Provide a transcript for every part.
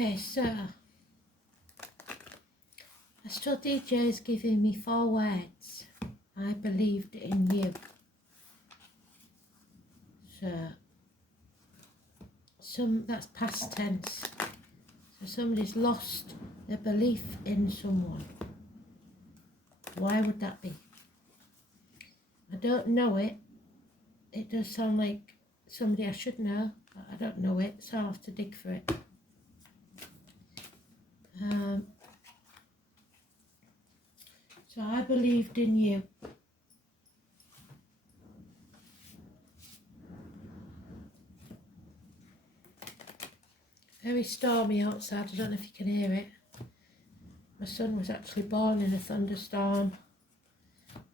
Okay, so Astro DJ is giving me 4 words. I believed in you. So that's past tense. So somebody's lost their belief in someone. Why would that be? I don't know it. It does sound like somebody I should know, but I don't know it, so I'll have to dig for it. So I believed in you. Very stormy outside, I don't know if you can hear it. My son was actually born in a thunderstorm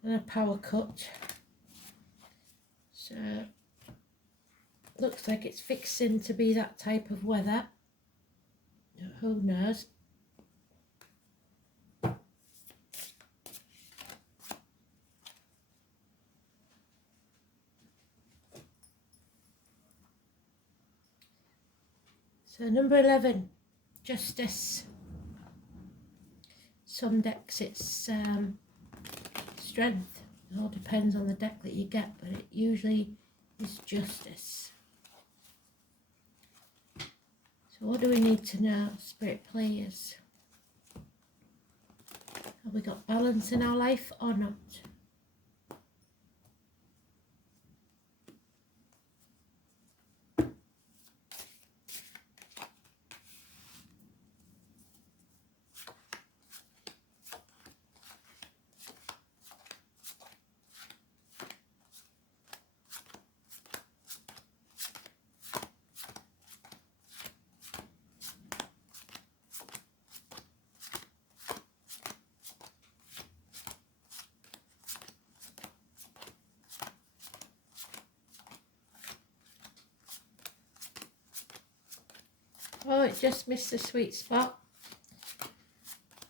and a power cut. So, looks like it's fixing to be that type of weather. Who knows? So number 11, justice. Some decks it's strength. It all depends on the deck that you get, but it usually is justice. So what do we need to know, spirit players? Have we got balance in our life or not? Oh, it just missed the sweet spot.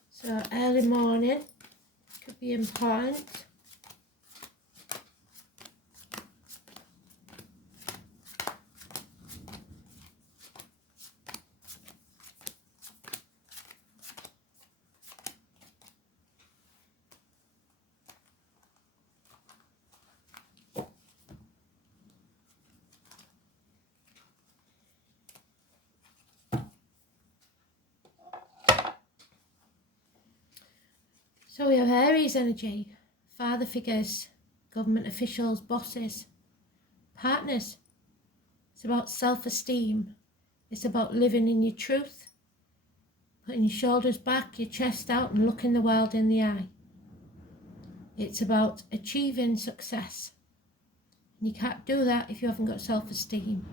So early morning could be important. So we have Aries energy, father figures, government officials, bosses, partners. It's about self-esteem. It's about living in your truth, putting your shoulders back, your chest out and looking the world in the eye. It's about achieving success. And you can't do that if you haven't got self-esteem.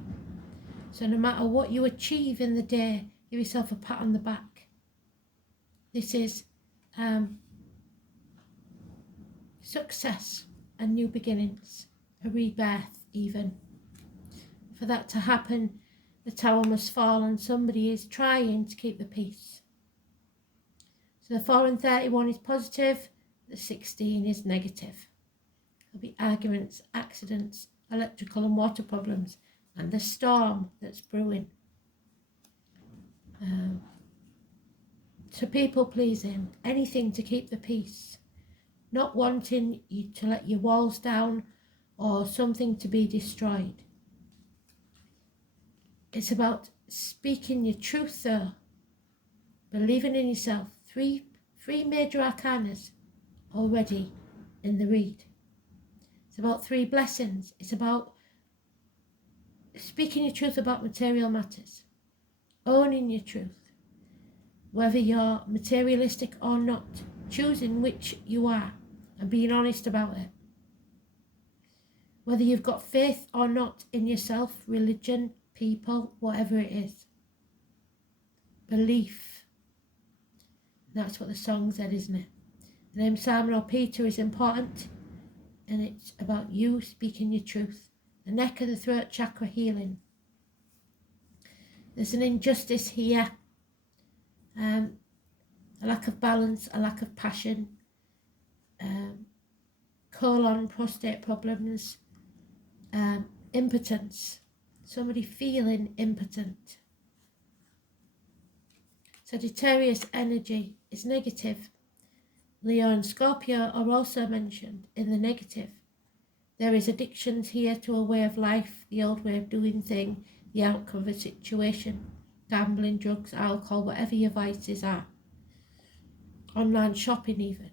So no matter what you achieve in the day, give yourself a pat on the back. This is success and new beginnings, a rebirth even. For that to happen, the tower must fall and somebody is trying to keep the peace. So the 4 and 31 is positive, the 16 is negative. There'll be arguments, accidents, electrical and water problems, and the storm that's brewing. So people pleasing, anything to keep the peace. Not wanting you to let your walls down or something to be destroyed. It's about speaking your truth though, believing in yourself. Three major arcanas already in the read. It's about 3 blessings. It's about speaking your truth about material matters, owning your truth, whether you're materialistic or not, choosing which you are and being honest about it. Whether you've got faith or not in yourself, religion, people, whatever it is. Belief. That's what the song said, isn't it? The name Simon or Peter is important, and it's about you speaking your truth. The neck and the throat chakra healing. There's an injustice here. A lack of balance, a lack of passion. Colon, prostate problems. Impotence. Somebody feeling impotent. Sagittarius energy is negative. Leo and Scorpio are also mentioned in the negative. There is addictions here to a way of life, the old way of doing things, the outcome of a situation, gambling, drugs, alcohol, whatever your vices are. Online shopping even.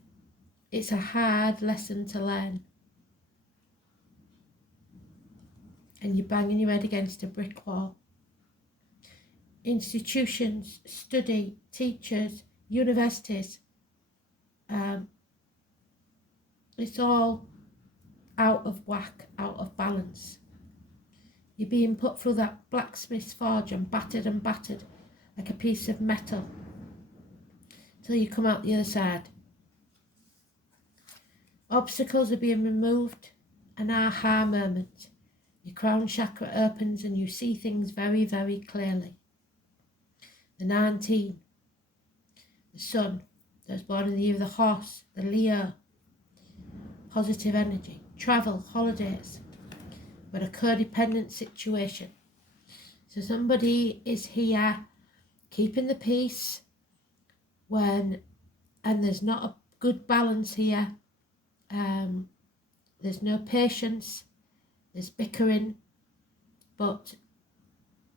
It's a hard lesson to learn. And you're banging your head against a brick wall. Institutions, study, teachers, universities, it's all out of whack, out of balance. You're being put through that blacksmith's forge and battered like a piece of metal till you come out the other side. Obstacles are being removed, an aha moment. Your crown chakra opens and you see things very, very clearly. The 19, the sun, those born in the year of the horse, the Leo, positive energy, travel, holidays, but a codependent situation. So somebody is here keeping the peace and there's not a good balance here. There's no patience, there's bickering, but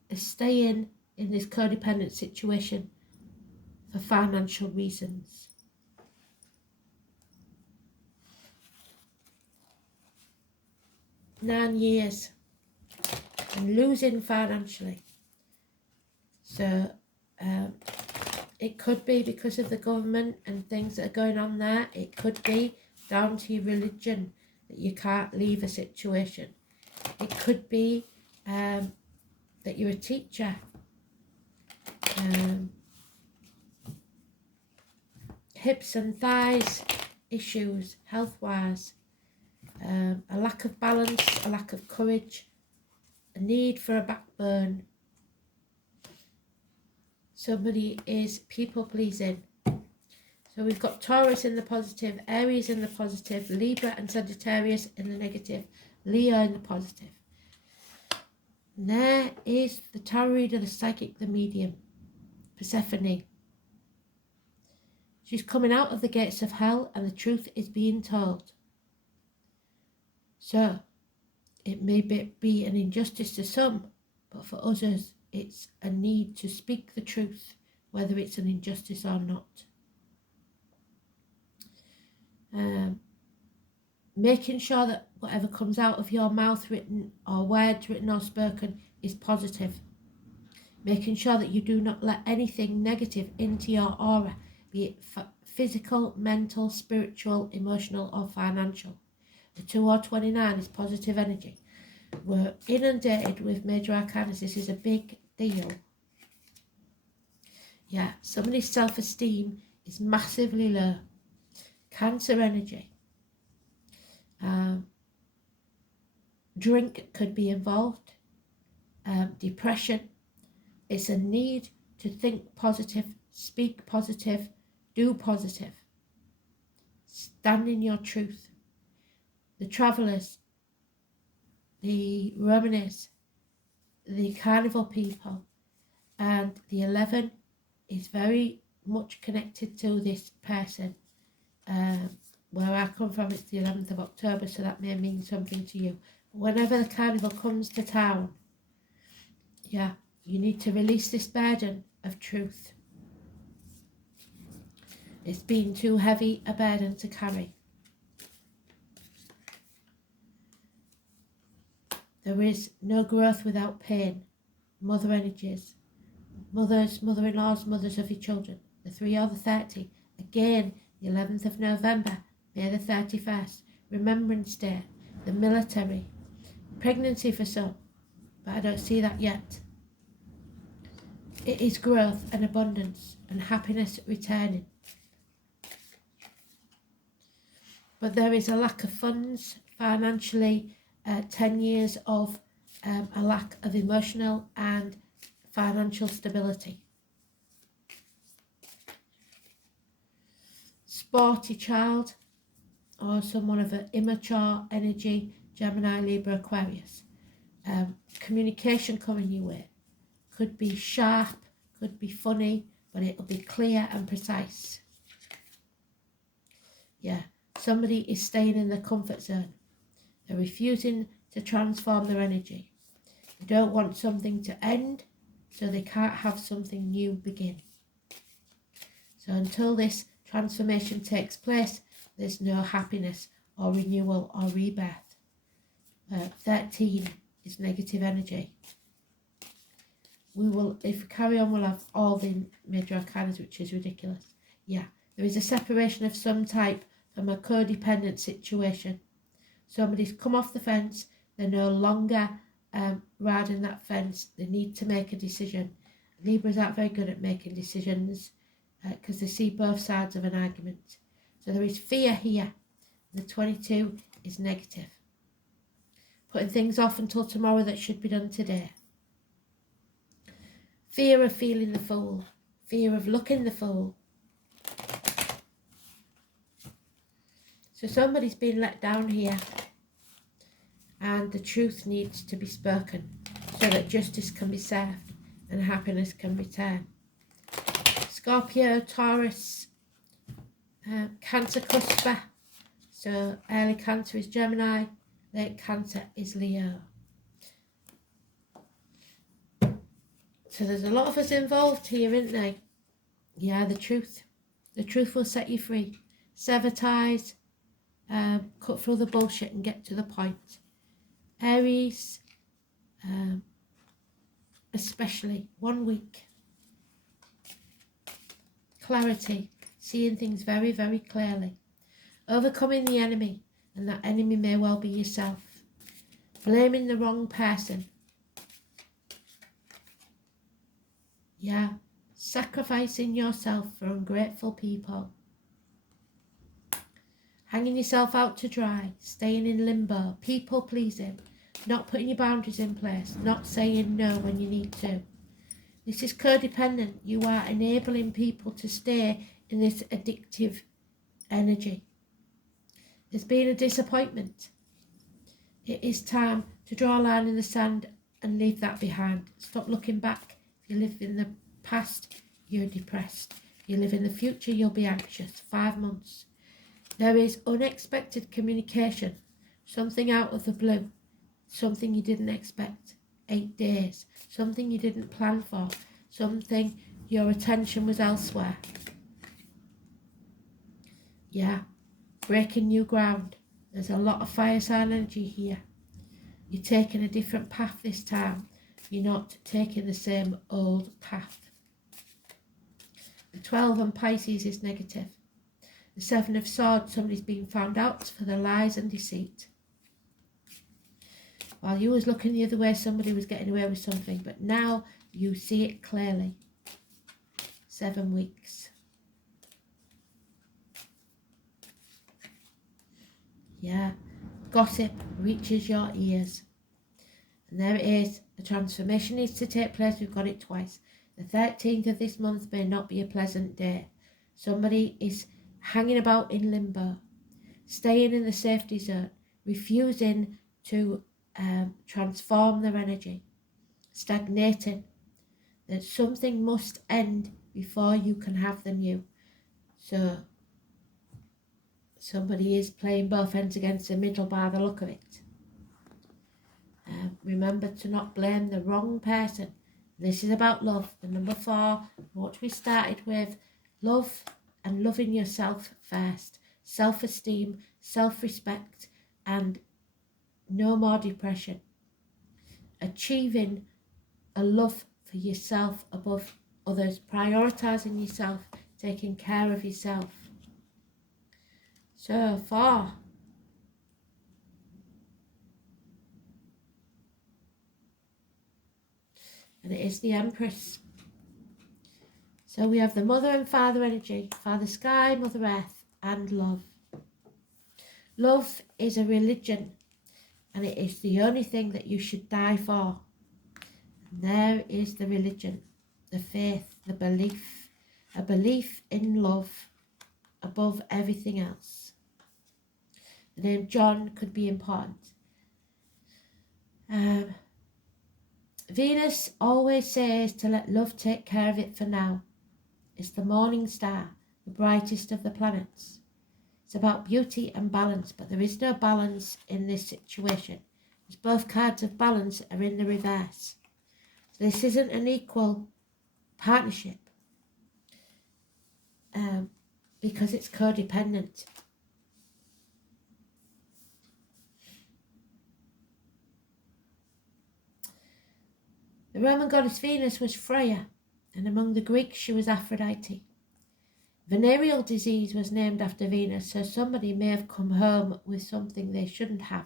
is staying in this codependent situation for financial reasons. Nine years and losing financially. So it could be because of the government and things that are going on there. It could be down to your religion that you can't leave a situation. It could be that you're a teacher. Hips and thighs issues, health-wise. A lack of balance, a lack of courage, a need for a backbone. Somebody is people-pleasing. So we've got Taurus in the positive, Aries in the positive, Libra and Sagittarius in the negative, Leo in the positive. And there is the tarot reader, the psychic, the medium, Persephone. She's coming out of the gates of hell and the truth is being told. So it may be an injustice to some, but for others it's a need to speak the truth, whether it's an injustice or not. Making sure that whatever comes out of your mouth, written or words written or spoken, is positive. Making sure that you do not let anything negative into your aura, be it physical, mental, spiritual, emotional or financial. The 2 or 29 is positive energy. We're inundated with major arcana. This is a big deal. Yeah, somebody's self-esteem is massively low. Cancer energy. Drink could be involved. Depression. It's a need to think positive, speak positive, do positive. Stand in your truth. The travellers, the Romanes, the carnival people, and the 11 is very much connected to this person. Where I come from, it's the 11th of October, so that may mean something to you. Whenever the carnival comes to town, yeah, you need to release this burden of truth. It's been too heavy a burden to carry. There is no growth without pain. Mother energies. Mothers, mother-in-laws, mothers of your children. The 3 or the 30. Again, the 11th of November, May the 31st. Remembrance Day. The military. Pregnancy for some, but I don't see that yet. It is growth and abundance and happiness returning. But there is a lack of funds financially. 10 years of a lack of emotional and financial stability. Sporty child or someone of an immature energy, Gemini, Libra, Aquarius. Communication coming your way. Could be sharp, could be funny, but it'll be clear and precise. Yeah, somebody is staying in their comfort zone. They're refusing to transform their energy. They don't want something to end, so they can't have something new begin. So until this transformation takes place, there's no happiness or renewal or rebirth. 13 is negative energy. If we carry on, we'll have all the major arcanas, which is ridiculous. Yeah, there is a separation of some type from a codependent situation. Somebody's come off the fence, they're no longer riding that fence, they need to make a decision. Libras aren't very good at making decisions because they see both sides of an argument. So there is fear here. The 22 is negative. Putting things off until tomorrow that should be done today. Fear of feeling the fool. Fear of looking the fool. So somebody's been let down here, and the truth needs to be spoken so that justice can be served and happiness can return. Scorpio, Taurus, Cancer cusper. So early Cancer is Gemini, late Cancer is Leo. So there's a lot of us involved here, isn't there? Yeah, the truth. The truth will set you free. Sever ties, cut through the bullshit and get to the point. Aries, especially 1 week. Clarity, seeing things very, very clearly. Overcoming the enemy, and that enemy may well be yourself. Blaming the wrong person. Yeah, sacrificing yourself for ungrateful people. Hanging yourself out to dry, staying in limbo, people pleasing, not putting your boundaries in place, not saying no when you need to. This is codependent. You are enabling people to stay in this addictive energy. There's been a disappointment. It is time to draw a line in the sand and leave that behind. Stop looking back. If you live in the past, you're depressed. If you live in the future, you'll be anxious. 5 months. There is unexpected communication. Something out of the blue. Something you didn't expect. 8 days. Something you didn't plan for. Something your attention was elsewhere. Yeah. Breaking new ground. There's a lot of fire sign energy here. You're taking a different path this time. You're not taking the same old path. The 12 on Pisces is negative. The 7 of Swords, somebody's been found out for their lies and deceit. While you was looking the other way, somebody was getting away with something, but now you see it clearly. 7 weeks. Yeah, gossip reaches your ears. And there it is. The transformation needs to take place. We've got it twice. The 13th of this month may not be a pleasant day. Somebody is hanging about in limbo, staying in the safety zone, refusing to transform their energy, stagnating. That something must end before you can have the new. So somebody is playing both ends against the middle by the look of it. Remember to not blame the wrong person. This is about love. The number 4, what we started with, love and loving yourself first. Self-esteem, self-respect, and no more depression. Achieving a love for yourself above others. Prioritizing yourself, taking care of yourself. So 4. And it is the Empress. So we have the Mother and Father energy. Father Sky, Mother Earth, and love. Love is a religion, and it is the only thing that you should die for. And there is the religion, the faith, the belief. A belief in love above everything else. The name John could be important. Venus always says to let love take care of it for now. is the morning star, the brightest of the planets. It's about beauty and balance, but there is no balance in this situation, as both cards of balance are in the reverse. So this isn't an equal partnership because it's codependent. The Roman goddess Venus was Freya, and among the Greeks she was Aphrodite. Venereal disease was named after Venus, so somebody may have come home with something they shouldn't have.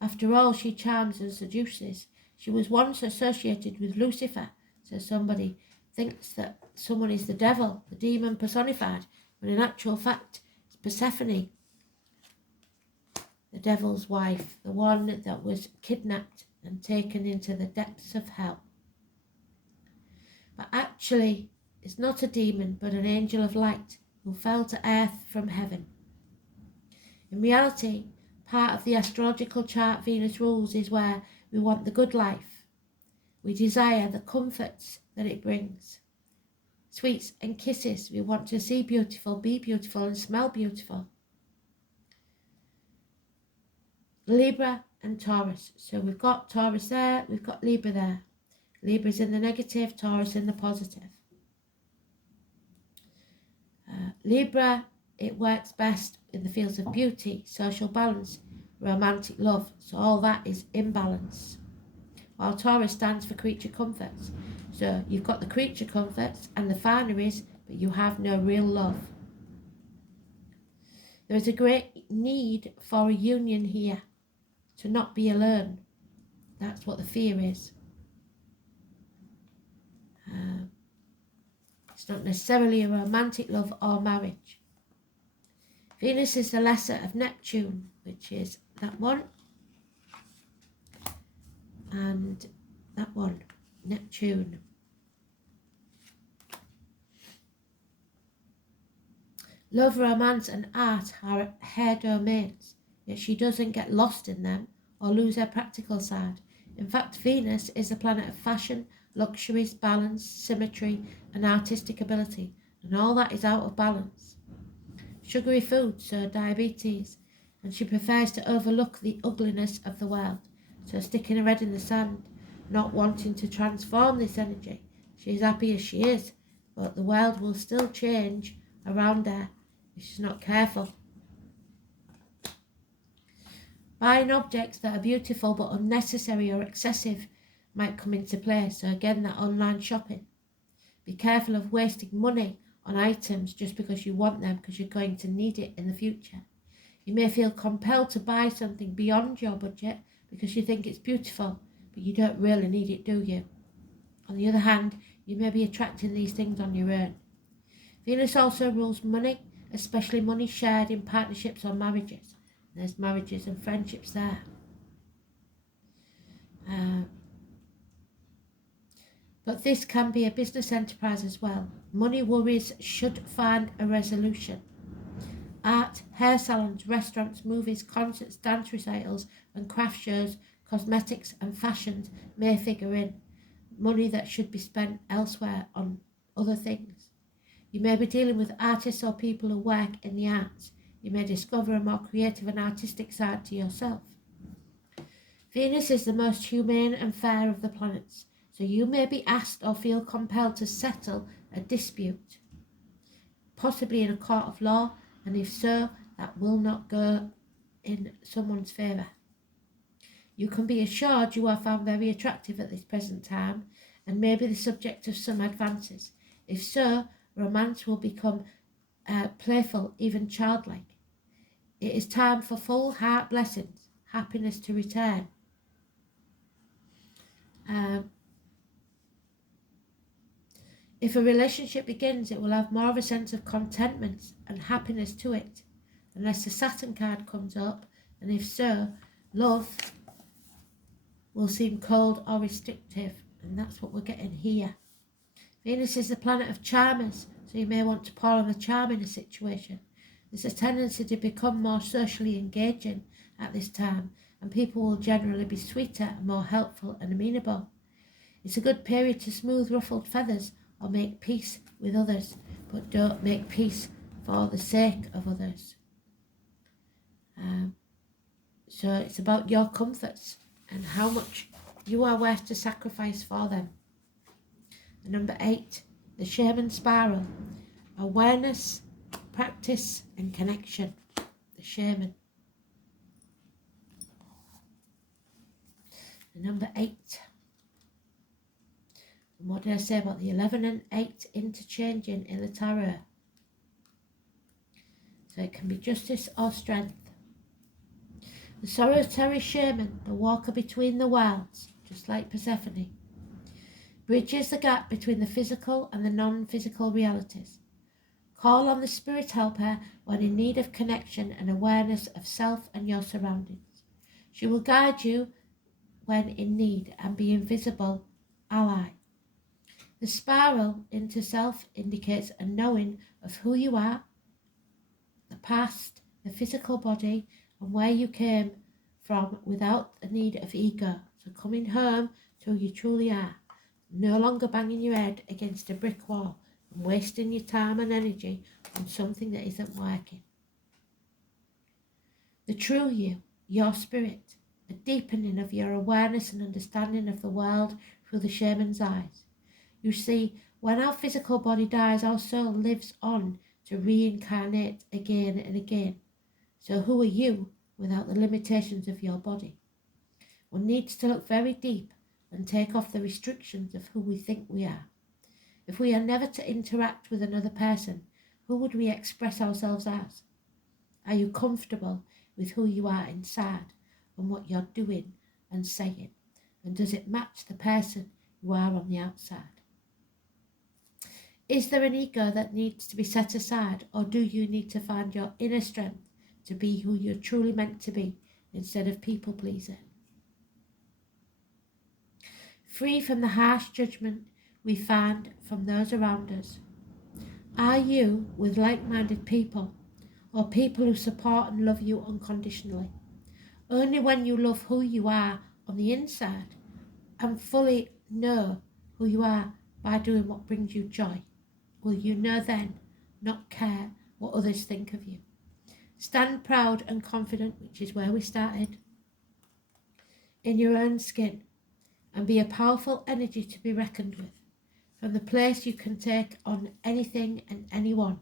After all, she charms and seduces. She was once associated with Lucifer, so somebody thinks that someone is the devil, the demon personified, when in actual fact it's Persephone, the devil's wife, the one that was kidnapped and taken into the depths of hell. But actually, it's not a demon, but an angel of light who fell to earth from heaven. In reality, part of the astrological chart Venus rules is where we want the good life. We desire the comforts that it brings. Sweets and kisses. We want to see beautiful, be beautiful, and smell beautiful. Libra and Taurus. So we've got Taurus there, we've got Libra there. Libra's in the negative, Taurus in the positive. Libra, it works best in the fields of beauty, social balance, romantic love. So all that is in balance. While Taurus stands for creature comforts. So you've got the creature comforts and the fineries, but you have no real love. There is a great need for a union here, to not be alone. That's what the fear is. It's not necessarily a romantic love or marriage. Venus is the lesser of Neptune, which is that one and that one, Neptune. Love, romance and art are her domains, yet she doesn't get lost in them or lose her practical side. In fact, Venus is the planet of fashion, luxuries, balance, symmetry and artistic ability, and all that is out of balance. Sugary food, so diabetes, and she prefers to overlook the ugliness of the world, so sticking her head in the sand, not wanting to transform this energy. She is happy as she is, but the world will still change around her if she's not careful. Buying objects that are beautiful but unnecessary or excessive might come into play, so again that online shopping. Be careful of wasting money on items just because you want them, because you're going to need it in the future. You may feel compelled to buy something beyond your budget because you think it's beautiful, but you don't really need it, do you? On the other hand, you may be attracting these things on your own. Venus also rules money, especially money shared in partnerships or marriages. There's marriages and friendships there. But this can be a business enterprise as well. Money worries should find a resolution. Art, hair salons, restaurants, movies, concerts, dance recitals and craft shows, cosmetics and fashions may figure in. Money that should be spent elsewhere on other things. You may be dealing with artists or people who work in the arts. You may discover a more creative and artistic side to yourself. Venus is the most humane and fair of the planets, so you may be asked or feel compelled to settle a dispute, possibly in a court of law, and if so, that will not go in someone's favour. You can be assured you are found very attractive at this present time and may be the subject of some advances. If so, romance will become playful, even childlike. It is time for full heart blessings, happiness to return. If a relationship begins, it will have more of a sense of contentment and happiness to it, unless the Saturn card comes up, and if so, love will seem cold or restrictive, and that's what we're getting here. Venus is the planet of charmers, so you may want to pour on the charm in a situation. There's a tendency to become more socially engaging at this time, and people will generally be sweeter and more helpful and amenable. It's a good period to smooth ruffled feathers or make peace with others, but don't make peace for the sake of others. So it's about your comforts and how much you are worth to sacrifice for them. And number 8, the shaman spiral. Awareness, practice and connection. The shaman. And number 8. And what did I say about the 11 and 8 interchanging in the tarot? So it can be justice or strength. The solitary shaman, the walker between the worlds, just like Persephone, bridges the gap between the physical and the non-physical realities. Call on the spirit helper when in need of connection and awareness of self and your surroundings. She will guide you when in need and be invisible ally. The spiral into self indicates a knowing of who you are, the past, the physical body, and where you came from without the need of ego. So coming home to who you truly are, no longer banging your head against a brick wall and wasting your time and energy on something that isn't working. The true you, your spirit, a deepening of your awareness and understanding of the world through the shaman's eyes. You see, when our physical body dies, our soul lives on to reincarnate again and again. So who are you without the limitations of your body? One needs to look very deep and take off the restrictions of who we think we are. If we are never to interact with another person, who would we express ourselves as? Are you comfortable with who you are inside and what you're doing and saying? And does it match the person you are on the outside? Is there an ego that needs to be set aside, or do you need to find your inner strength to be who you're truly meant to be instead of people pleasing? Free from the harsh judgment we find from those around us. Are you with like-minded people, or people who support and love you unconditionally? Only when you love who you are on the inside and fully know who you are by doing what brings you joy will you know then not care what others think of you. Stand proud and confident, which is where we started, in your own skin, and be a powerful energy to be reckoned with. From the place you can take on anything and anyone.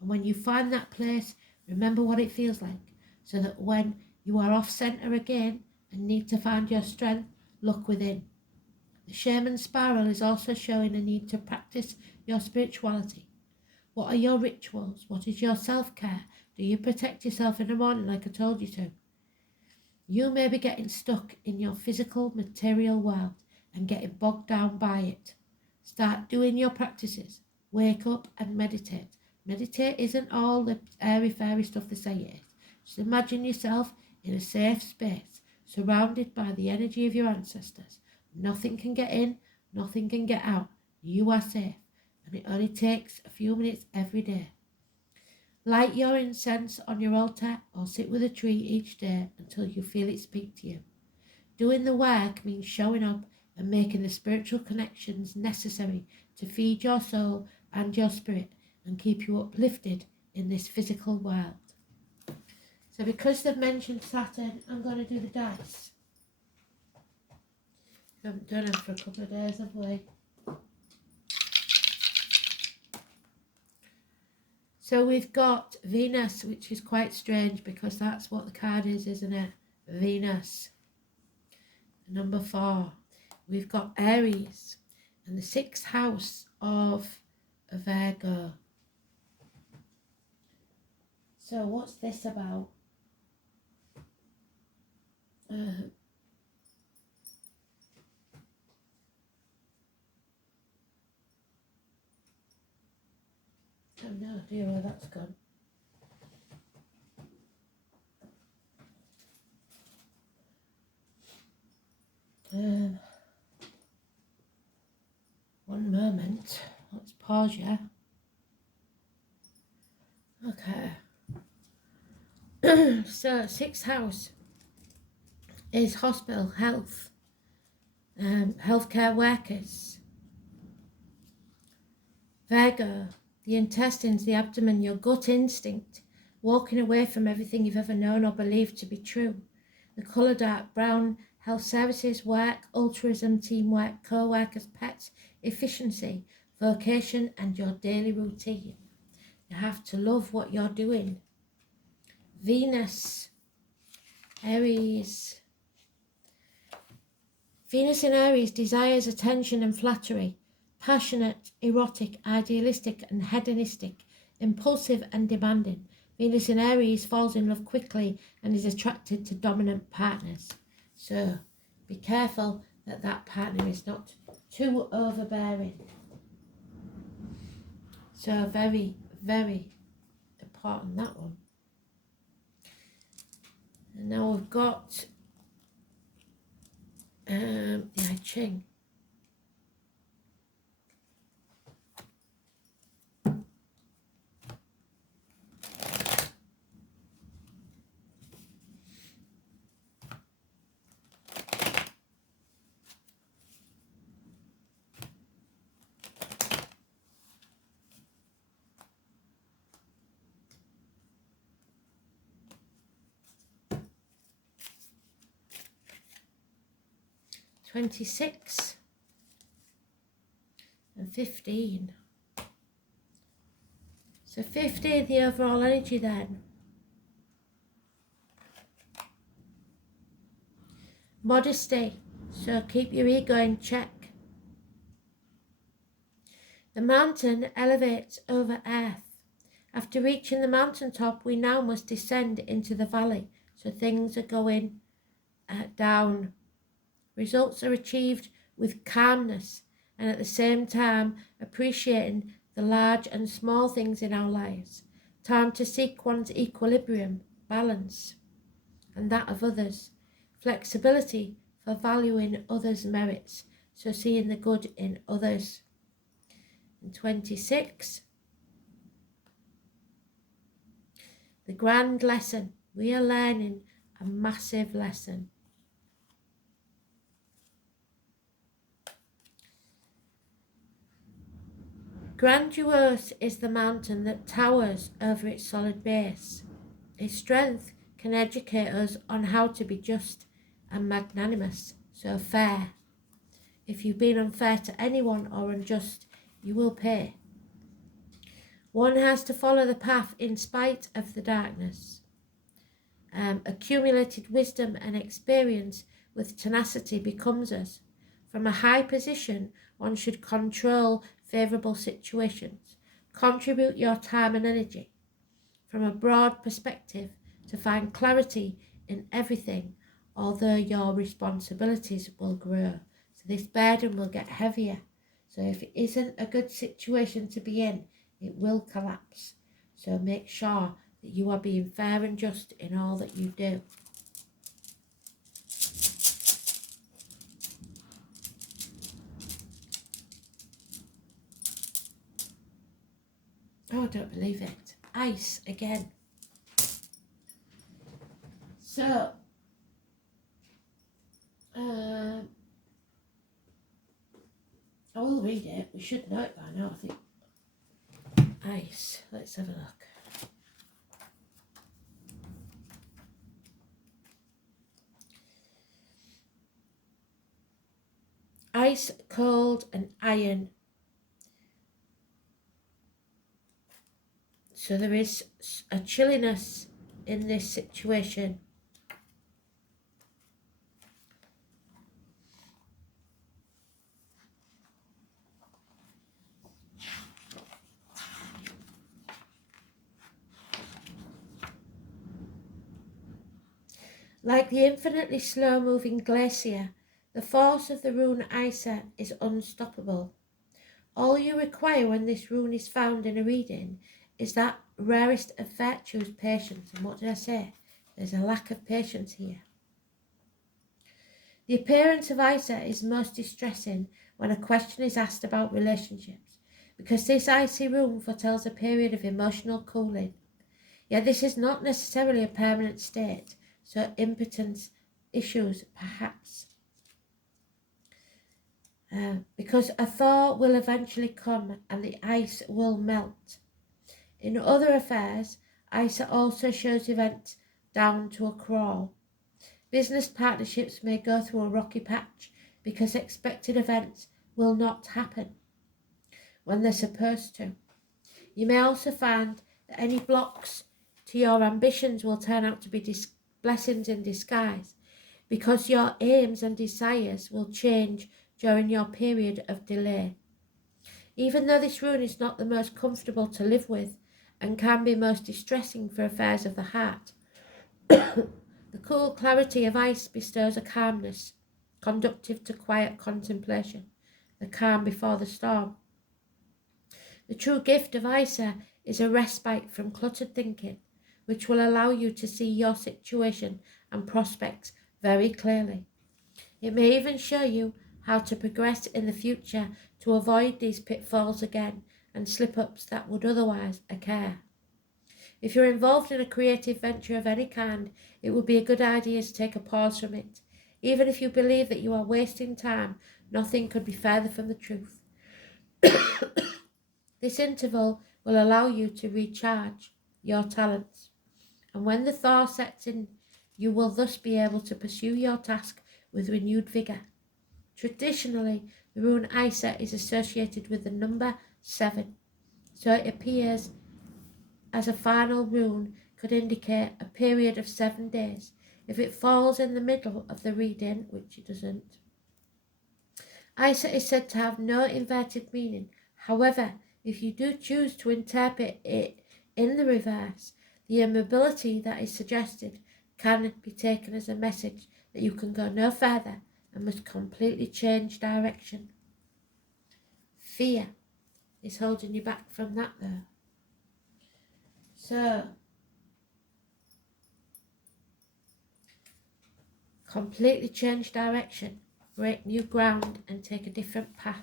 And when you find that place, remember what it feels like, so that when you are off centre again and need to find your strength, look within. The shaman spiral is also showing a need to practice your spirituality. What are your rituals? What is your self-care? Do you protect yourself in the morning like I told you to? You may be getting stuck in your physical, material world and getting bogged down by it. Start doing your practices. Wake up and meditate. Meditate isn't all the airy-fairy stuff they say it is. Just imagine yourself in a safe space, surrounded by the energy of your ancestors. Nothing can get in, nothing can get out. You are safe, and it only takes a few minutes every day. Light your incense on your altar or sit with a tree each day until you feel it speak to you. Doing the work means showing up and making the spiritual connections necessary to feed your soul and your spirit and keep you uplifted in this physical world. So because they've mentioned Saturn, I'm going to do the dice. We haven't done them for a couple of days, have we? So we've got Venus, which is quite strange because that's what the card is, isn't it? Venus. Number 4. We've got Aries and the 6th house of Virgo. So what's this about? I have no idea where that's gone. One moment. Let's pause you. Okay. So 6th house is hospital, health, healthcare workers. Virgo, the intestines, the abdomen, your gut instinct, walking away from everything you've ever known or believed to be true. The colour dark brown, health services, work, altruism, teamwork, co-workers, pets, efficiency, vocation and your daily routine. You have to love what you're doing. Venus, Aries. Venus in Aries desires attention and flattery, passionate, erotic, idealistic and hedonistic, impulsive and demanding. Venus in Aries falls in love quickly and is attracted to dominant partners. So be careful that that partner is not too overbearing. So very, very important, that one. And now we've got the I Ching. (26) and 15. So 15, the overall energy then. Modesty, so keep your ego in check. The mountain elevates over earth. After reaching the mountaintop, we now must descend into the valley. So things are going down. Results are achieved with calmness and at the same time appreciating the large and small things in our lives. Time to seek one's equilibrium, balance, and that of others. Flexibility for valuing others' merits, so seeing the good in others. And 26, the grand lesson. We are learning a massive lesson. Grandiose is the mountain that towers over its solid base. Its strength can educate us on how to be just and magnanimous, so fair. If you've been unfair to anyone or unjust, you will pay. One has to follow the path in spite of the darkness. Accumulated wisdom and experience with tenacity becomes us. From a high position, one should control favourable situations, contribute your time and energy from a broad perspective to find clarity in everything, although your responsibilities will grow. So this burden will get heavier. So if it isn't a good situation to be in, it will collapse. So make sure that you are being fair and just in all that you do. Oh, I don't believe it. Ice again. So, I will read it. We should know it by now, I think. Ice. Let's have a look. Ice, cold and iron. So there is a chilliness in this situation. Like the infinitely slow-moving glacier, the force of the rune Isa is unstoppable. All you require when this rune is found in a reading is that rarest of virtues, patience. And what did I say? There's a lack of patience here. The appearance of Isa is most distressing when a question is asked about relationships, because this icy rune foretells a period of emotional cooling. Yet this is not necessarily a permanent state, so impotence issues perhaps. because a thaw will eventually come and the ice will melt. In other affairs, ISA also shows events down to a crawl. Business partnerships may go through a rocky patch because expected events will not happen when they're supposed to. You may also find that any blocks to your ambitions will turn out to be blessings in disguise, because your aims and desires will change during your period of delay. Even though this rune is not the most comfortable to live with and can be most distressing for affairs of the heart, the cool clarity of ice bestows a calmness, conducive to quiet contemplation, the calm before the storm. The true gift of ISA is a respite from cluttered thinking, which will allow you to see your situation and prospects very clearly. It may even show you how to progress in the future to avoid these pitfalls again and slip-ups that would otherwise occur. If you're involved in a creative venture of any kind, it would be a good idea to take a pause from it. Even if you believe that you are wasting time, nothing could be further from the truth. This interval will allow you to recharge your talents, and when the thaw sets in, you will thus be able to pursue your task with renewed vigour. Traditionally, the rune Isa is associated with the number 7, so it appears as a final rune could indicate a period of 7 days. If it falls in the middle of the reading, which it doesn't, Isa is said to have no inverted meaning. However, if you do choose to interpret it in the reverse, the immobility that is suggested can be taken as a message that you can go no further and must completely change direction. Fear is holding you back from that though. So, completely change direction, break new ground and take a different path.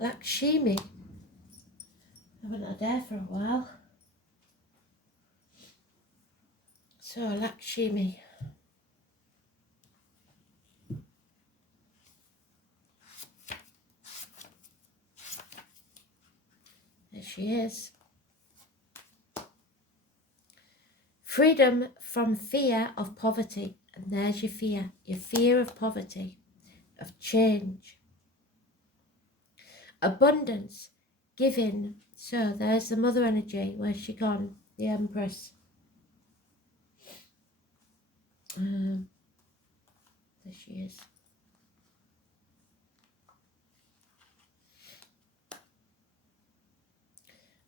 Lakshmi, I haven't had her for a while. So Lakshmi, there she is. Freedom from fear of poverty, and there's your fear of poverty, of change. Abundance, giving, so there's the mother energy, where's she gone? The Empress. There she is.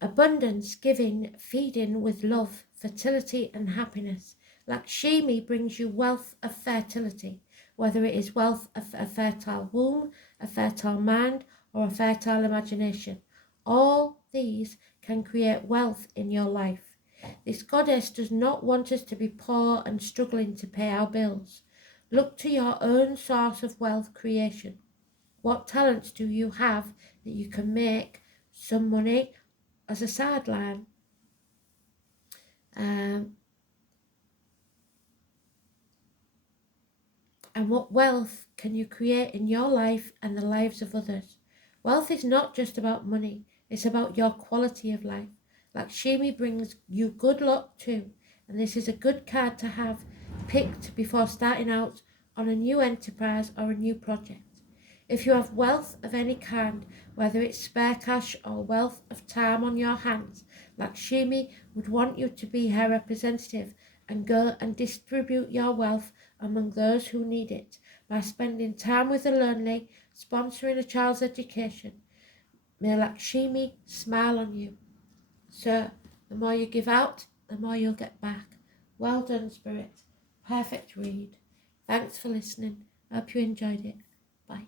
Abundance, giving, feeding with love, fertility and happiness. Lakshmi brings you wealth of fertility, whether it is wealth of a fertile womb, a fertile mind, or a fertile imagination. All these can create wealth in your life. This goddess does not want us to be poor and struggling to pay our bills. Look to your own source of wealth creation. What talents do you have that you can make some money as a sideline? And what wealth can you create in your life and the lives of others? Wealth is not just about money, it's about your quality of life. Lakshmi brings you good luck too, and this is a good card to have picked before starting out on a new enterprise or a new project. If you have wealth of any kind, whether it's spare cash or wealth of time on your hands, Lakshmi would want you to be her representative and go and distribute your wealth among those who need it by spending time with the lonely, sponsoring a child's education. May Lakshmi smile on you. So, the more you give out, the more you'll get back. Well done, Spirit. Perfect read. Thanks for listening. Hope you enjoyed it. Bye.